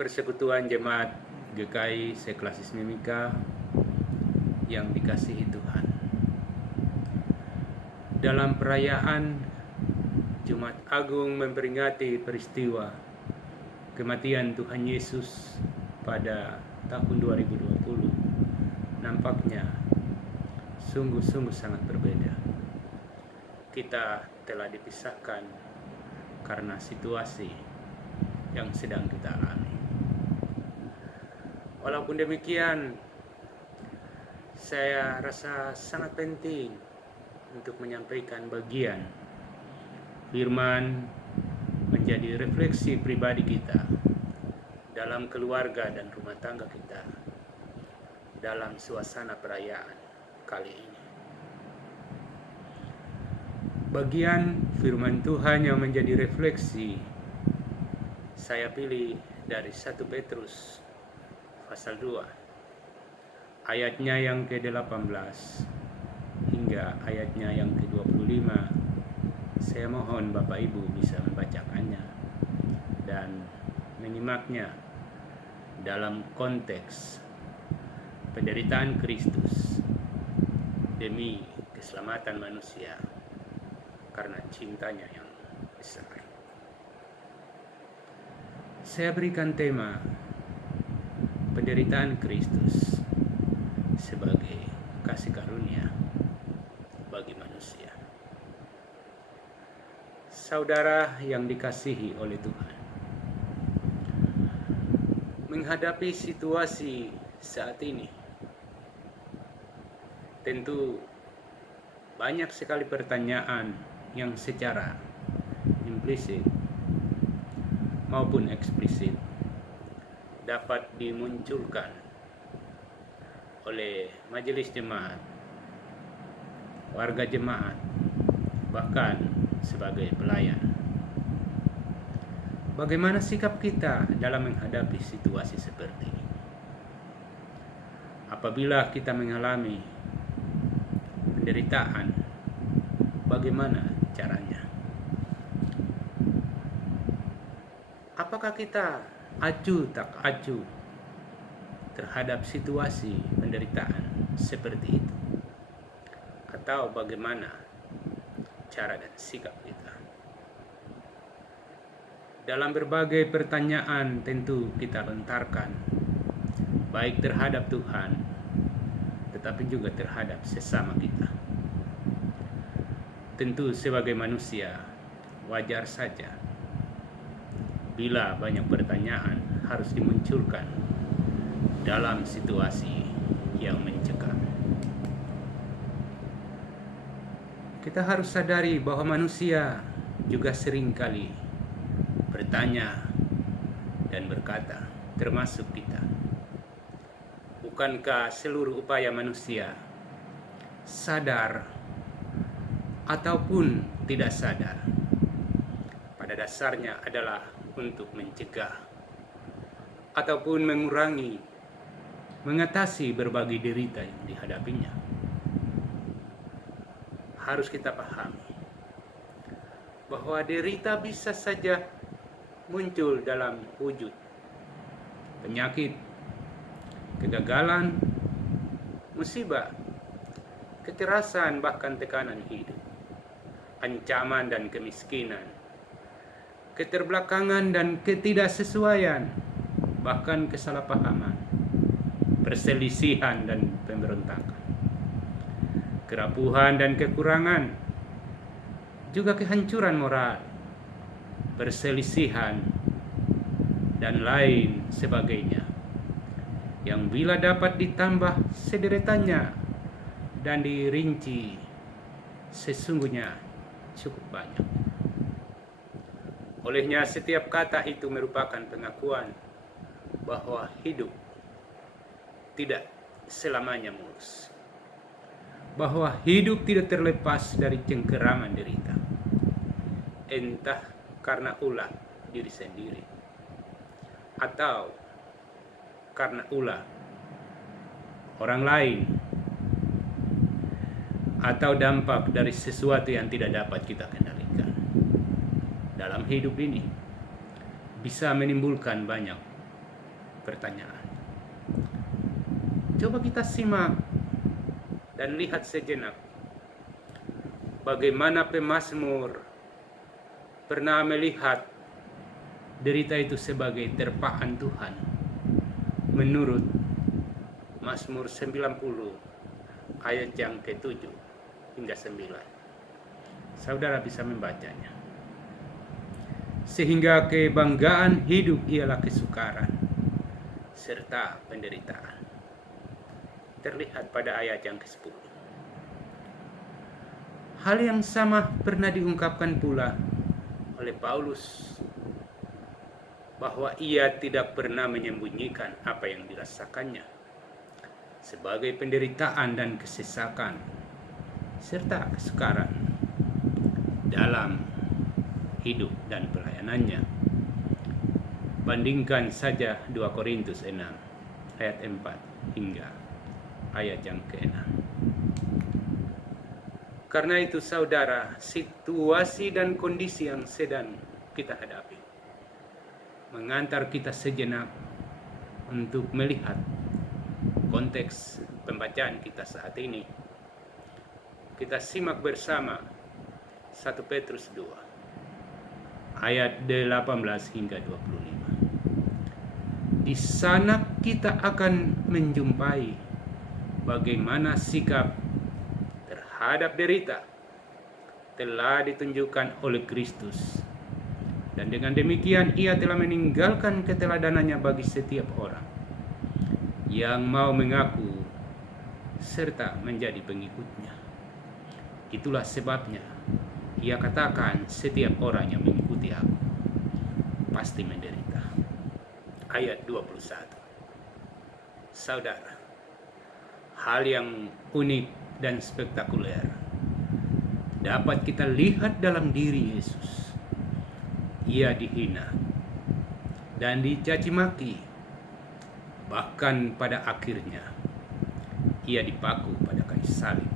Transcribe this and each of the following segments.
Persekutuan Jemaat GKI Seklasis Mimika yang dikasihi Tuhan. Dalam perayaan Jumat Agung memperingati peristiwa kematian Tuhan Yesus pada tahun 2020, nampaknya sungguh-sungguh sangat berbeda. Kita telah dipisahkan karena situasi yang sedang kita alami. Walaupun demikian, saya rasa sangat penting untuk menyampaikan bagian firman menjadi refleksi pribadi kita dalam keluarga dan rumah tangga kita dalam suasana perayaan kali ini. Bagian firman Tuhan yang menjadi refleksi saya pilih dari 1 Petrus pasal 2 ayatnya yang ke-18 hingga ayatnya yang ke-25. Saya mohon Bapak Ibu bisa membacakannya dan menyimaknya dalam konteks penderitaan Kristus demi keselamatan manusia karena cintanya yang besar. Saya berikan tema penderitaan Kristus sebagai kasih karunia bagi manusia. Saudara yang dikasihi oleh Tuhan, menghadapi situasi saat ini, tentu banyak sekali pertanyaan yang secara implisit maupun eksplisit dapat dimunculkan oleh majelis jemaat, warga jemaat, bahkan sebagai pelayan. Bagaimana sikap kita dalam menghadapi situasi seperti ini? Apabila kita mengalami penderitaan, bagaimana caranya? Apakah kita acuh tak acuh terhadap situasi penderitaan seperti itu? Atau bagaimana cara dan sikap kita? Dalam berbagai pertanyaan tentu kita lontarkan, baik terhadap Tuhan, tetapi juga terhadap sesama kita. Tentu sebagai manusia, wajar saja bila banyak pertanyaan harus dimunculkan dalam situasi yang mencekam. Kita harus sadari bahwa manusia juga seringkali bertanya dan berkata, termasuk kita. Bukankah seluruh upaya manusia, sadar ataupun tidak sadar, pada dasarnya adalah untuk mencegah ataupun mengurangi, mengatasi berbagai derita yang dihadapinya? Harus kita pahami bahwa derita bisa saja muncul dalam wujud penyakit, kegagalan, musibah, kekerasan, bahkan tekanan hidup, ancaman dan kemiskinan, keterbelakangan dan ketidaksesuaian, bahkan kesalahpahaman, perselisihan dan pemberontakan, kerapuhan dan kekurangan, juga kehancuran moral, perselisihan, dan lain sebagainya, yang bila dapat ditambah sederetannya dan dirinci sesungguhnya cukup banyak. Olehnya setiap kata itu merupakan pengakuan bahwa hidup tidak selamanya mulus, bahwa hidup tidak terlepas dari cengkeraman derita, entah karena ulah diri sendiri atau karena ulah orang lain, atau dampak dari sesuatu yang tidak dapat kita kendalikan. Dalam hidup ini bisa menimbulkan banyak pertanyaan. Coba kita simak dan lihat sejenak bagaimana pemazmur pernah melihat derita itu sebagai terpaan Tuhan menurut Mazmur 90 ayat yang ke-7 hingga 9. Saudara bisa membacanya. Sehingga kebanggaan hidup ialah kesukaran serta penderitaan. Terlihat pada ayat yang ke-10. Hal yang sama pernah diungkapkan pula oleh Paulus, bahwa ia tidak pernah menyembunyikan apa yang dirasakannya sebagai penderitaan dan kesesakan serta kesukaran dalam hidup dan pelayanannya. Bandingkan saja 2 Korintus 6 ayat 4 hingga ayat yang ke-6. Karena itu saudara, situasi dan kondisi yang sedang kita hadapi mengantar kita sejenak untuk melihat konteks pembacaan kita saat ini. Kita simak bersama 1 Petrus 2 ayat 18 hingga 25. Di sana kita akan menjumpai bagaimana sikap terhadap derita telah ditunjukkan oleh Kristus. Dan dengan demikian ia telah meninggalkan keteladanannya bagi setiap orang yang mau mengaku serta menjadi pengikutnya. Itulah sebabnya ia katakan setiap orang yang mengikuti aku pasti menderita. Ayat 21. Saudara, hal yang unik dan spektakuler dapat kita lihat dalam diri Yesus. Ia dihina dan dicaci maki, bahkan pada akhirnya ia dipaku pada kayu salib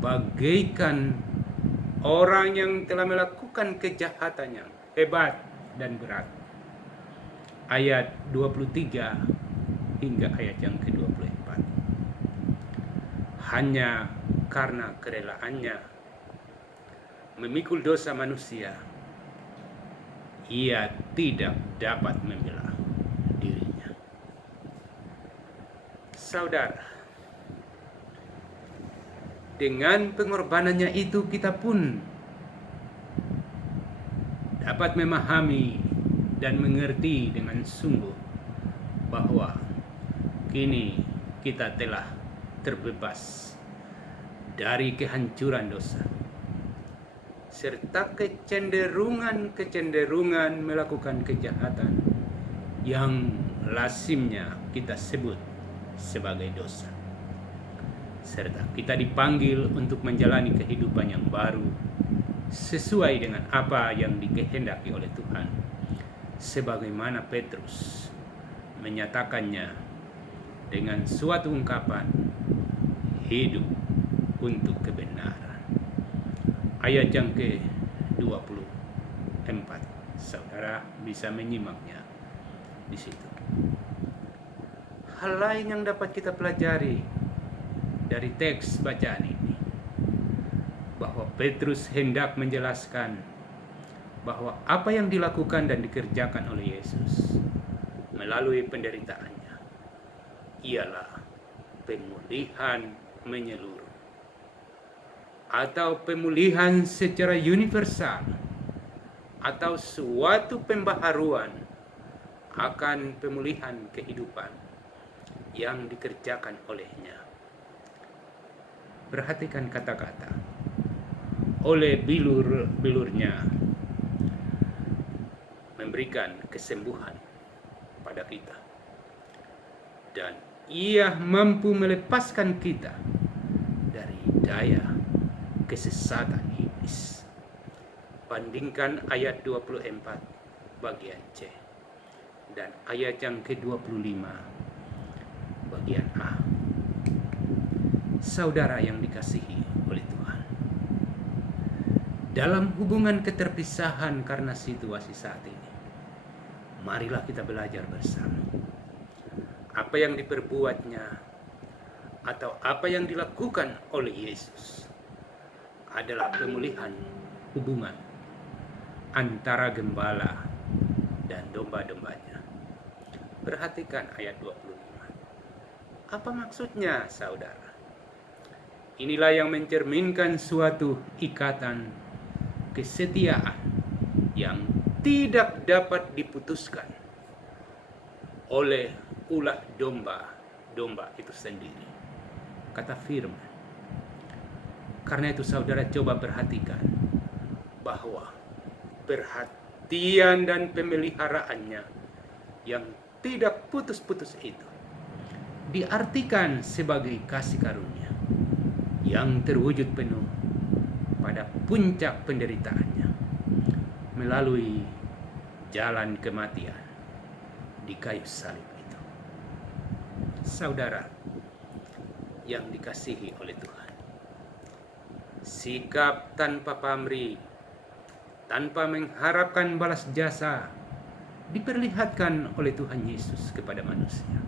bagaikan orang yang telah melakukan kejahatan yang hebat dan berat. Ayat 23 hingga ayat yang ke-24. Hanya karena kerelaannya memikul dosa manusia, ia tidak dapat membela dirinya. Saudara, dengan pengorbanannya itu kita pun dapat memahami dan mengerti dengan sungguh bahwa kini kita telah terbebas dari kehancuran dosa serta kecenderungan melakukan kejahatan yang lazimnya kita sebut sebagai dosa. Serta kita dipanggil untuk menjalani kehidupan yang baru sesuai dengan apa yang dikehendaki oleh Tuhan, sebagaimana Petrus menyatakannya dengan suatu ungkapan, hidup untuk kebenaran. Ayat yang ke-24, saudara bisa menyimaknya di situ. Hal lain yang dapat kita pelajari dari teks bacaan ini, bahwa Petrus hendak menjelaskan bahwa apa yang dilakukan dan dikerjakan oleh Yesus melalui penderitaannya ialah pemulihan menyeluruh atau pemulihan secara universal atau suatu pembaharuan akan pemulihan kehidupan yang dikerjakan olehnya. Perhatikan kata-kata, oleh bilurnya memberikan kesembuhan pada kita, dan ia mampu melepaskan kita dari daya kesesatan iblis. Bandingkan ayat 24 bagian C dan ayat yang ke-25 bagian A. Saudara yang dikasihi oleh Tuhan, dalam hubungan keterpisahan karena situasi saat ini, Marilah kita belajar bersama. Apa yang diperbuatnya atau apa yang dilakukan oleh Yesus adalah pemulihan hubungan antara gembala dan domba-dombanya. Perhatikan ayat 25. Apa maksudnya, saudara? Inilah yang mencerminkan suatu ikatan kesetiaan yang tidak dapat diputuskan oleh ulah domba itu sendiri. Kata firman. Karena itu saudara coba perhatikan bahwa perhatian dan pemeliharaannya yang tidak putus-putus itu diartikan sebagai kasih karunia yang terwujud penuh pada puncak penderitaannya melalui jalan kematian di kayu salib itu. Saudara yang dikasihi oleh Tuhan, sikap tanpa pamrih, tanpa mengharapkan balas jasa diperlihatkan oleh Tuhan Yesus kepada manusia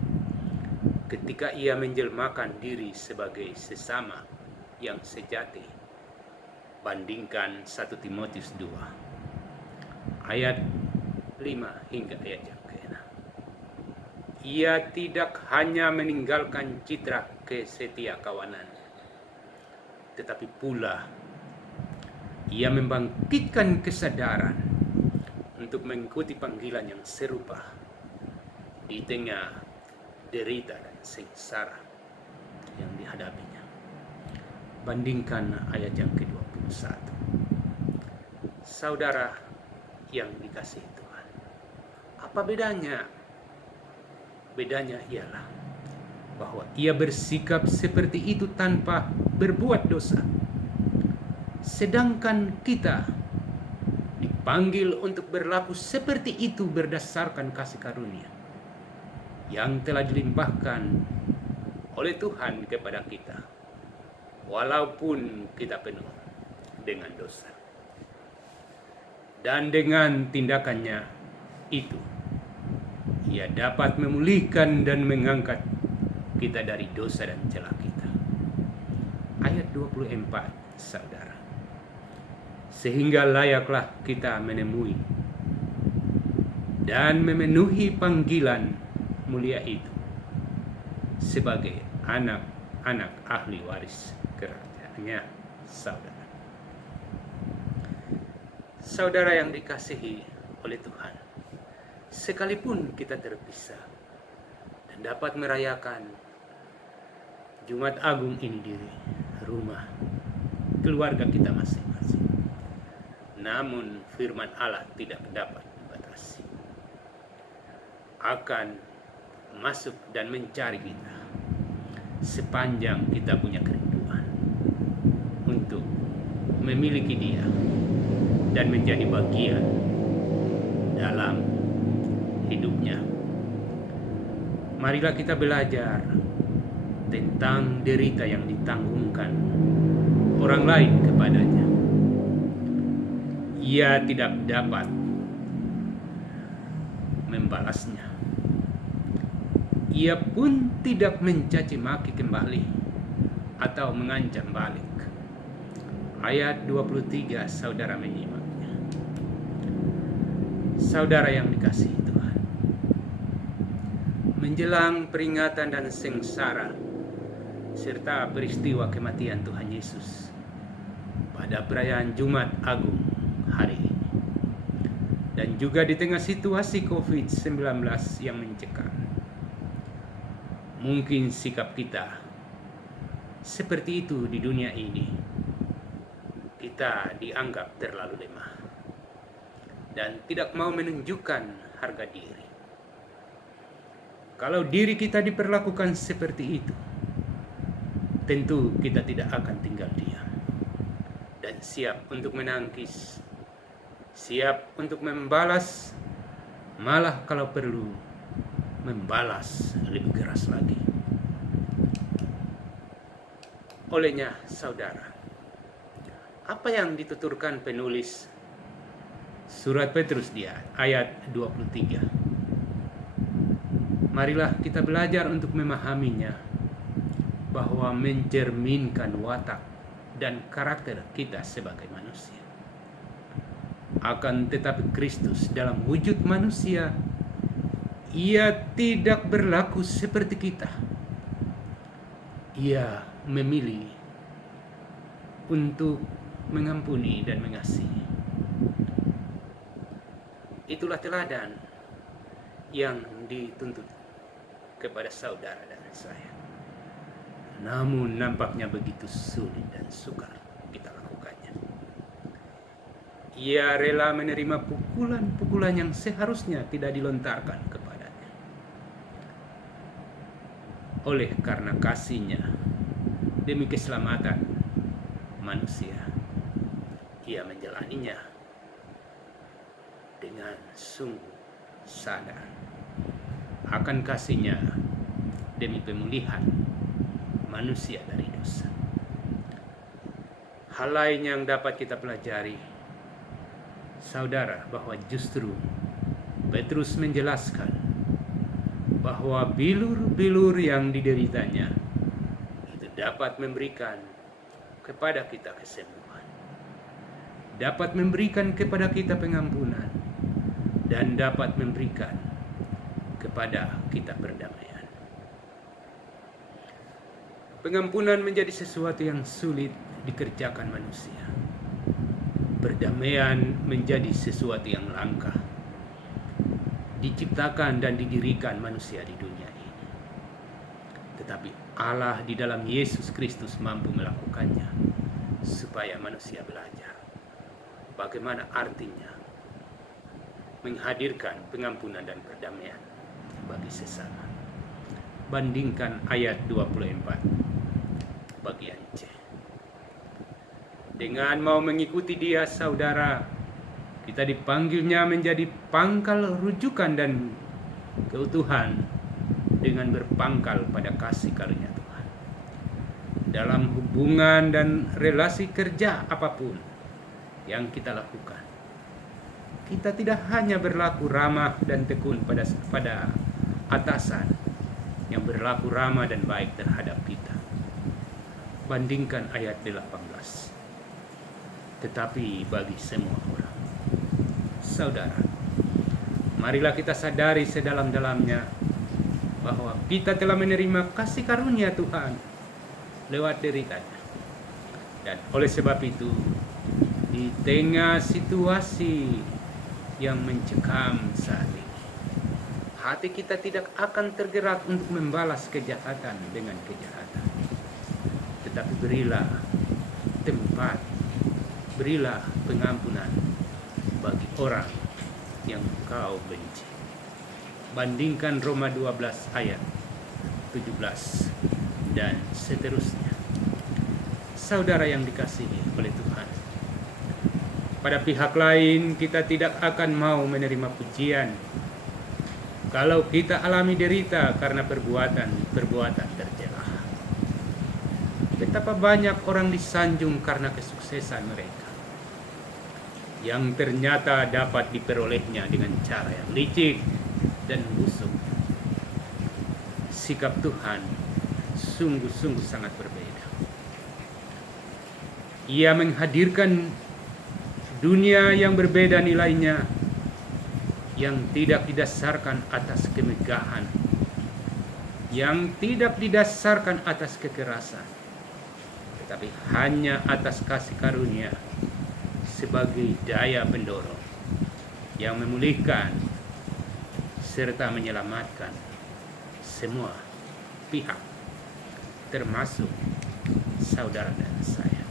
ketika ia menjelmakan diri sebagai sesama yang sejati. Bandingkan 1 Timotius 2 ayat 5 hingga ayat yang ke-6. Ia tidak hanya meninggalkan citra kesetiakawanan, tetapi pula ia membangkitkan kesadaran untuk mengikuti panggilan yang serupa di tengah derita dan sengsara yang dihadapinya. Bandingkan ayat yang ke-21. Saudara yang dikasihi Tuhan, apa bedanya? Bedanya ialah bahwa ia bersikap seperti itu tanpa berbuat dosa, sedangkan kita dipanggil untuk berlaku seperti itu berdasarkan kasih karunia yang telah dilimpahkan oleh Tuhan kepada kita, walaupun kita penuh dengan dosa. Dan dengan tindakannya itu, ia dapat memulihkan dan mengangkat kita dari dosa dan celah kita. Ayat 24, saudara. Sehingga layaklah kita menemui dan memenuhi panggilan mulia itu sebagai anak-anak ahli waris kerajaannya, saudara. Saudara yang dikasihi oleh Tuhan, sekalipun kita terpisah dan dapat merayakan Jumat Agung ini di rumah keluarga kita masing-masing, namun firman Allah tidak dapat dibatasi, akan masuk dan mencari kita sepanjang kita punya kerinduan untuk memiliki Dia dan menjadi bagian dalam hidupnya. Marilah kita belajar tentang derita yang ditanggungkan orang lain kepadanya. Ia tidak dapat membalasnya. Ia pun tidak mencaci maki kembali atau mengancam balik. Ayat 23 saudara menyimaknya. Saudara yang dikasihi Tuhan, menjelang peringatan dan sengsara serta peristiwa kematian Tuhan Yesus pada perayaan Jumat Agung hari ini, dan juga di tengah situasi COVID-19 yang mencekam, mungkin sikap kita seperti itu di dunia ini. Kita dianggap terlalu lemah dan tidak mau menunjukkan harga diri. Kalau diri kita diperlakukan seperti itu, tentu kita tidak akan tinggal diam dan siap untuk menangkis, siap untuk membalas, malah kalau perlu membalas lebih keras lagi. Olehnya, saudara, apa yang dituturkan penulis surat Petrus di ayat 23 Marilah kita belajar untuk memahaminya, bahwa mencerminkan watak dan karakter kita sebagai manusia. Akan tetapi Kristus dalam wujud manusia, Ia tidak berlaku seperti kita. Ia memilih untuk mengampuni dan mengasihi. Itulah teladan yang dituntut kepada saudara dan saya. Namun nampaknya begitu sulit dan sukar kita lakukannya. Ia rela menerima pukulan-pukulan yang seharusnya tidak dilontarkan kepadanya. Oleh karena kasihnya demi keselamatan manusia, Ia menjalaninya dengan sungguh sadar akan kasihnya demi pemulihan manusia dari dosa. Hal lain yang dapat kita pelajari, saudara, bahwa justru Petrus menjelaskan bahwa bilur-bilur yang dideritanya itu dapat memberikan kepada kita kesembuhan, dapat memberikan kepada kita pengampunan, dan dapat memberikan kepada kita perdamaian. Pengampunan menjadi sesuatu yang sulit dikerjakan manusia. Perdamaian menjadi sesuatu yang langka diciptakan dan didirikan manusia di dunia ini. Tetapi Allah di dalam Yesus Kristus mampu melakukannya, supaya manusia belajar bagaimana artinya menghadirkan pengampunan dan perdamaian bagi sesama. Bandingkan ayat 24 bagian C. Dengan mau mengikuti Dia, saudara, kita dipanggilnya menjadi pangkal rujukan dan keutuhan dengan berpangkal pada kasih karunia Tuhan. Dalam hubungan dan relasi kerja apapun yang kita lakukan, kita tidak hanya berlaku ramah dan tekun pada atasan yang berlaku ramah dan baik terhadap kita. Bandingkan ayat 18. Tetapi bagi semua orang. Saudara, marilah kita sadari sedalam-dalamnya bahwa kita telah menerima kasih karunia Tuhan lewat deritanya. Dan oleh sebab itu, di tengah situasi yang mencekam saat ini, hati kita tidak akan tergerak untuk membalas kejahatan dengan kejahatan. Tetapi berilah tempat, berilah pengampunan bagi orang yang kau benci. Bandingkan Roma 12 ayat 17 dan seterusnya. Saudara yang dikasihi oleh Tuhan, pada pihak lain kita tidak akan mau menerima pujian kalau kita alami derita karena perbuatan tercela. Betapa banyak orang disanjung karena kesuksesan mereka, yang ternyata dapat diperolehnya dengan cara yang licik dan busuk. Sikap Tuhan sungguh-sungguh sangat berbeda. Ia menghadirkan dunia yang berbeda nilainya, yang tidak didasarkan atas kemegahan, yang tidak didasarkan atas kekerasan, tetapi hanya atas kasih karunia sebagai daya pendorong yang memulihkan serta menyelamatkan semua pihak, termasuk saudara dan saya.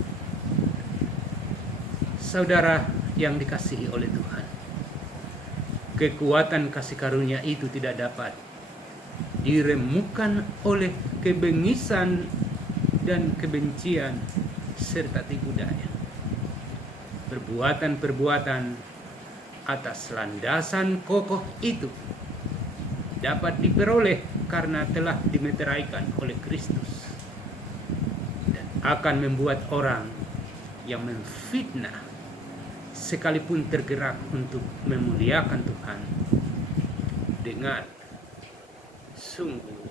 Saudara yang dikasihi oleh Tuhan, kekuatan kasih karunia itu tidak dapat diremukkan oleh kebengisan dan kebencian serta tipu daya. Perbuatan-perbuatan atas landasan kokoh itu dapat diperoleh karena telah dimeteraikan oleh Kristus, dan akan membuat orang yang memfitnah sekalipun tergerak untuk memuliakan Tuhan dengan sungguh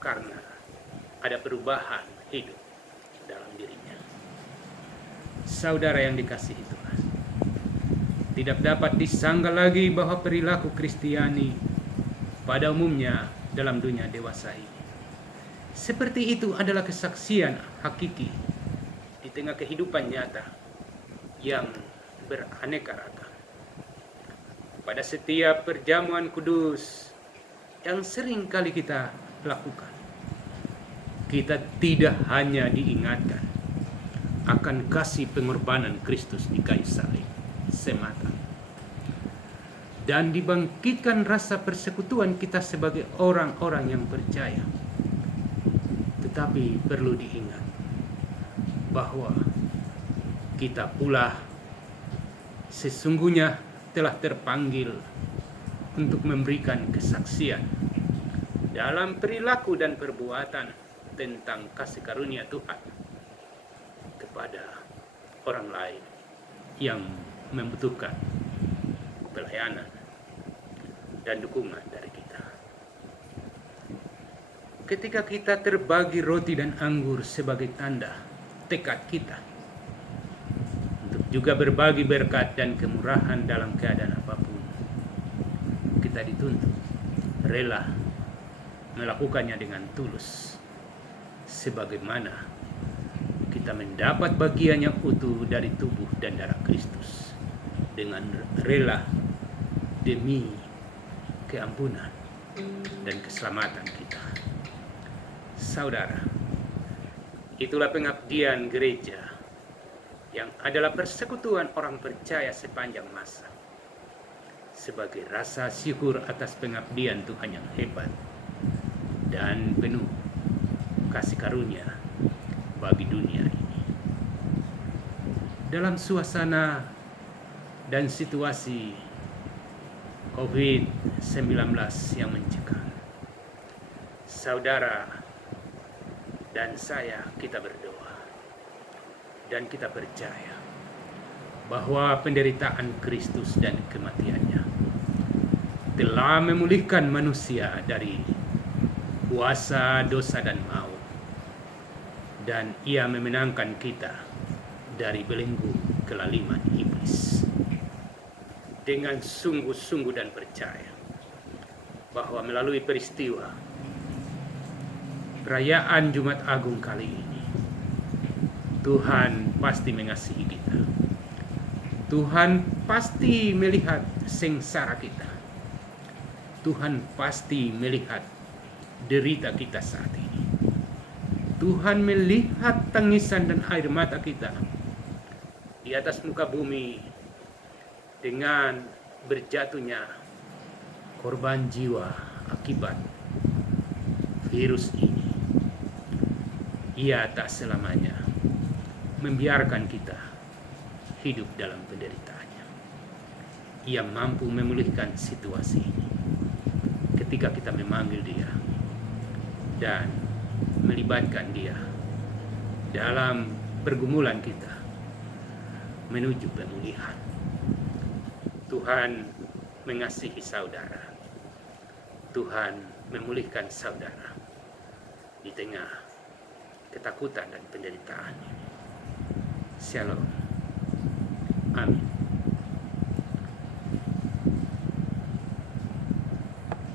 karena ada perubahan hidup dalam dirinya. Saudara yang dikasihi Tuhan, tidak dapat disangka lagi bahwa perilaku Kristiani pada umumnya dalam dunia dewasa ini seperti itu adalah kesaksian hakiki di tengah kehidupan nyata yang beraneka ragam. Pada setiap perjamuan kudus yang sering kali kita lakukan, kita tidak hanya diingatkan akan kasih pengorbanan Kristus di kayu salib semata, dan dibangkitkan rasa persekutuan kita sebagai orang-orang yang percaya. Tetapi perlu diingat bahwa kita pula sesungguhnya telah terpanggil untuk memberikan kesaksian dalam perilaku dan perbuatan tentang kasih karunia Tuhan kepada orang lain yang membutuhkan pelayanan dan dukungan dari kita. Ketika kita terbagi roti dan anggur sebagai tanda tekad kita untuk juga berbagi berkat dan kemurahan dalam keadaan apapun, kita dituntut rela melakukannya dengan tulus, sebagaimana kita mendapat bagian yang utuh dari tubuh dan darah Kristus dengan rela demi keampunan dan keselamatan kita. Saudara, itulah pengabdian gereja yang adalah persekutuan orang percaya sepanjang masa, sebagai rasa syukur atas pengabdian Tuhan yang hebat dan penuh kasih karunia bagi dunia ini. Dalam suasana dan situasi COVID-19 yang mencekam, saudara dan saya, kita berdoa dan kita percaya bahwa penderitaan Kristus dan kematiannya telah memulihkan manusia dari kuasa dosa dan maut, dan ia memenangkan kita dari belenggu kelaliman iblis. Dengan sungguh-sungguh dan percaya bahwa melalui peristiwa perayaan Jumat Agung kali ini, Tuhan pasti mengasihi kita. Tuhan pasti melihat sengsara kita. Tuhan pasti melihat derita kita saat ini. Tuhan melihat tangisan dan air mata kita di atas muka bumi dengan berjatuhnya korban jiwa akibat virus ini. Ia tak selamanya membiarkan kita hidup dalam penderitaannya. Ia mampu memulihkan situasi ini ketika kita memanggil Dia dan melibatkan Dia dalam pergumulan kita menuju pemulihan. Tuhan mengasihi saudara. Tuhan memulihkan saudara di tengah ketakutan dan penderitaan ini. Shalom. Amin.